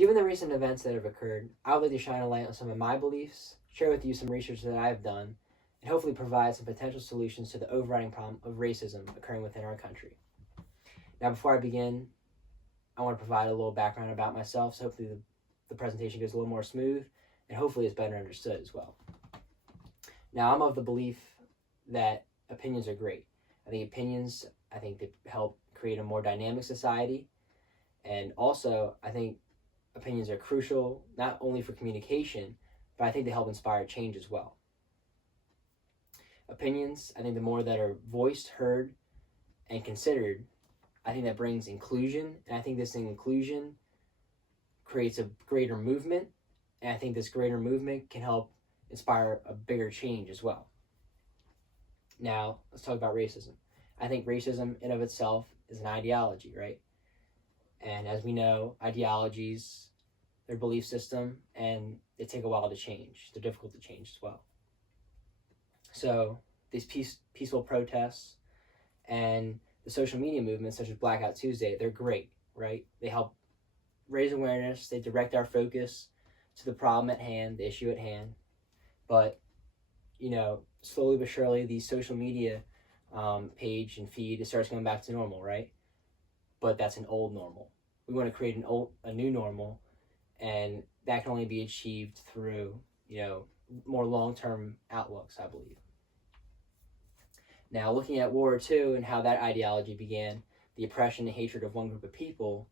Given the recent events that have occurred, I would like to shine a light on some of my beliefs, share with you some research that I have done, and hopefully provide some potential solutions to the overriding problem of racism occurring within our country. Now, before I begin, I want to provide a little background about myself, so hopefully the presentation goes a little more smooth, and hopefully it's better understood as well. Now, I'm of the belief that opinions are great. I think they help create a more dynamic society, and also, I think opinions are crucial, not only for communication, but I think they help inspire change as well. Opinions, I think the more that are voiced, heard, and considered, I think that brings inclusion, and I think this inclusion creates a greater movement, and I think this greater movement can help inspire a bigger change as well. Now, let's talk about racism. I think racism in of itself is an ideology, right? And as we know, ideologies, their belief system, and they take a while to change. They're difficult to change as well. So these peaceful protests and the social media movements such as Blackout Tuesday, they're great, right? They help raise awareness. They direct our focus to the problem at hand, the issue at hand. But, slowly but surely, these social media page and feed, it starts going back to normal, right? But that's an old normal. We want to create a new normal, and that can only be achieved through, more long-term outlooks, I believe. Now, looking at World War II and how that ideology began, the oppression and hatred of one group of people,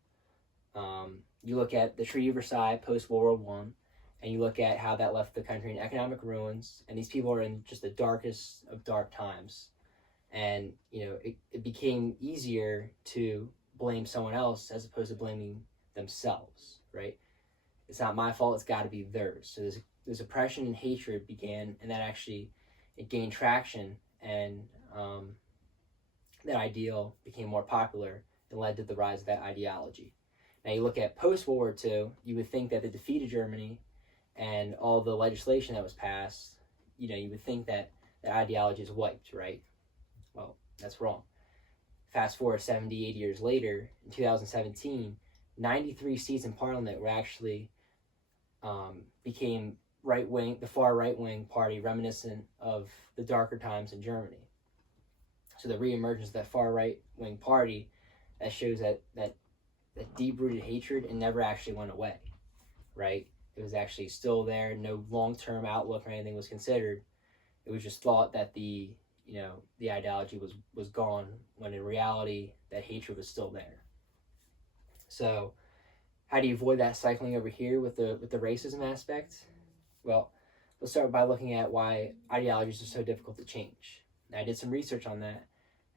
you look at the Treaty of Versailles post-World War I, and you look at how that left the country in economic ruins, and these people are in just the darkest of dark times. And, it became easier to blame someone else as opposed to blaming themselves, right? It's not my fault, it's got to be theirs. So this oppression and hatred began, and that actually, it gained traction, and that ideal became more popular and led to the rise of that ideology. Now you look at post-World War II, you would think that the defeat of Germany and all the legislation that was passed, you would think that the ideology is wiped, right? Well, that's wrong. Fast forward 70, 80 years later, in 2017, 93 seats in Parliament were actually became right-wing, the far right-wing party reminiscent of the darker times in Germany. So the reemergence of that far right-wing party, that shows that deep-rooted hatred, and never actually went away, right? It was actually still there. No long-term outlook or anything was considered. It was just thought that the ideology was gone, when in reality that hatred was still there. So how do you avoid that cycling over here with the racism aspect? Well, let's start by looking at why ideologies are so difficult to change. Now, I did some research on that,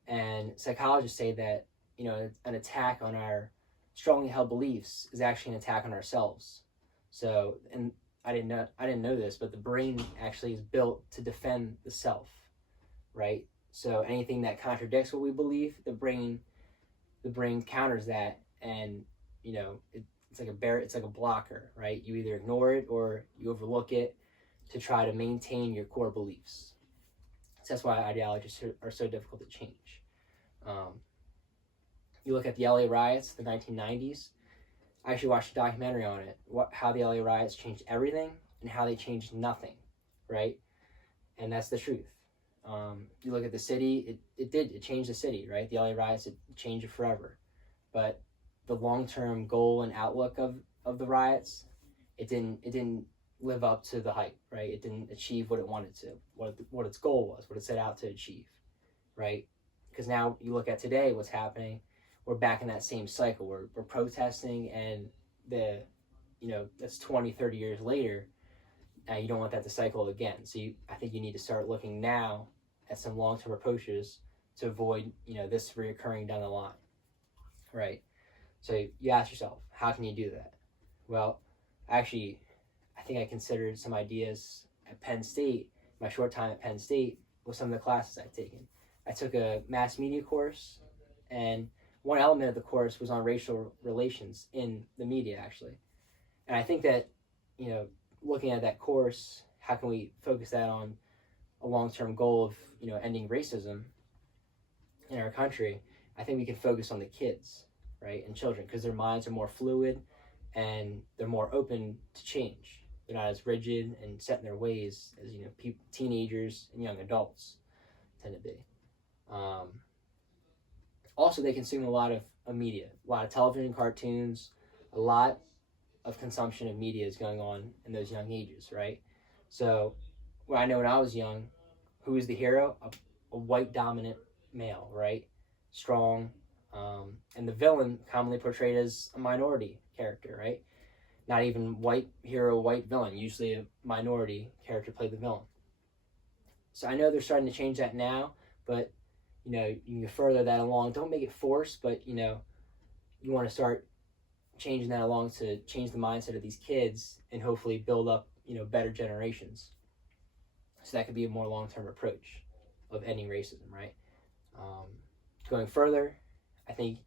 and psychologists say that an attack on our strongly held beliefs is actually an attack on ourselves. So, and I didn't know this, but the brain actually is built to defend the self, right? So anything that contradicts what we believe, the brain counters that, and it's like a blocker, right? You either ignore it or you overlook it to try to maintain your core beliefs. So that's why ideologies are so difficult to change. You look at the LA riots, the 1990s. I actually watched a documentary on it, how the LA riots changed everything and how they changed nothing, right? And that's the truth. You look at the city, it changed the city, right? The LA riots, it changed it forever. But the long-term goal and outlook of the riots, it didn't live up to the hype, right? It didn't achieve what it wanted to, what its goal was, what it set out to achieve, right? Because now you look at today, what's happening, we're back in that same cycle. We're protesting, and that's 20, 30 years later. You don't want that to cycle again. So I think you need to start looking now at some long-term approaches to avoid, this reoccurring down the line, right? So you ask yourself, how can you do that? Well, actually, I think I considered some ideas at Penn State, my short time at Penn State, with some of the classes I've taken. I took a mass media course, and one element of the course was on racial relations in the media, actually. And I think that, looking at that course, how can we focus that on a long-term goal of, ending racism in our country? I think we can focus on the kids, right, and children, because their minds are more fluid, and they're more open to change. They're not as rigid and set in their ways as teenagers and young adults tend to be. Also, they consume a lot of media, a lot of television, cartoons, a lot of consumption of media is going on in those young ages, right? So, I know when I was young, who was the hero? A white dominant male, right? Strong, and the villain commonly portrayed as a minority character, right? Not even white hero, white villain. Usually a minority character played the villain. So I know they're starting to change that now, but you can further that along. Don't make it forced, but you want to start changing that along to change the mindset of these kids and hopefully build up better generations. So that could be a more long-term approach of ending racism, right? Going further, I think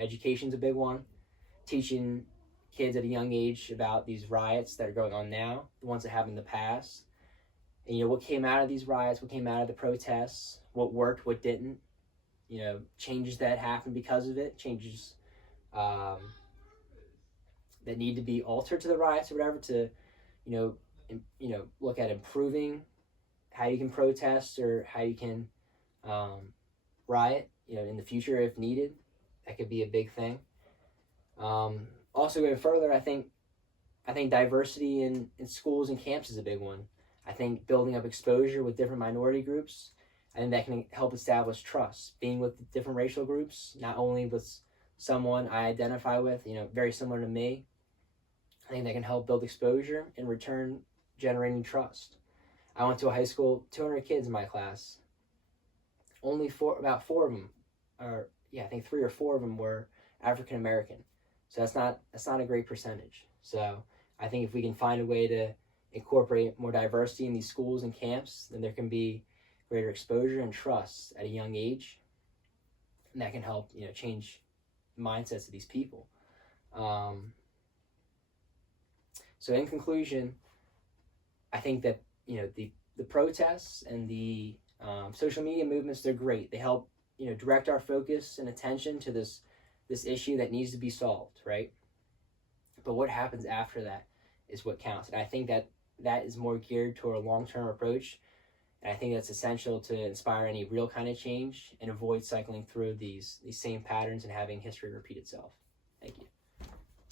education's a big one. Teaching kids at a young age about these riots that are going on now, the ones that have in the past, and what came out of these riots, what came out of the protests, what worked, what didn't, changes that happened because of it, changes that need to be altered to the riots or whatever to, look at improving how you can protest or how you can riot, in the future if needed. That could be a big thing. Also going further, I think diversity in schools and camps is a big one. I think building up exposure with different minority groups, I think that can help establish trust. Being with different racial groups, not only with someone I identify with, very similar to me, I think that can help build exposure, in return generating trust. I went to a high school, 200 kids in my class. Only about four of them, I think 3 or 4 of them were African American. So that's not a great percentage. So I think if we can find a way to incorporate more diversity in these schools and camps, then there can be greater exposure and trust at a young age, and that can help change mindsets of these people. So in conclusion, I think that the protests and the social media movements, they're great. They help direct our focus and attention to this issue that needs to be solved, right? But what happens after that is what counts. And I think that is more geared toward a long-term approach. And I think that's essential to inspire any real kind of change and avoid cycling through these same patterns and having history repeat itself. Thank you.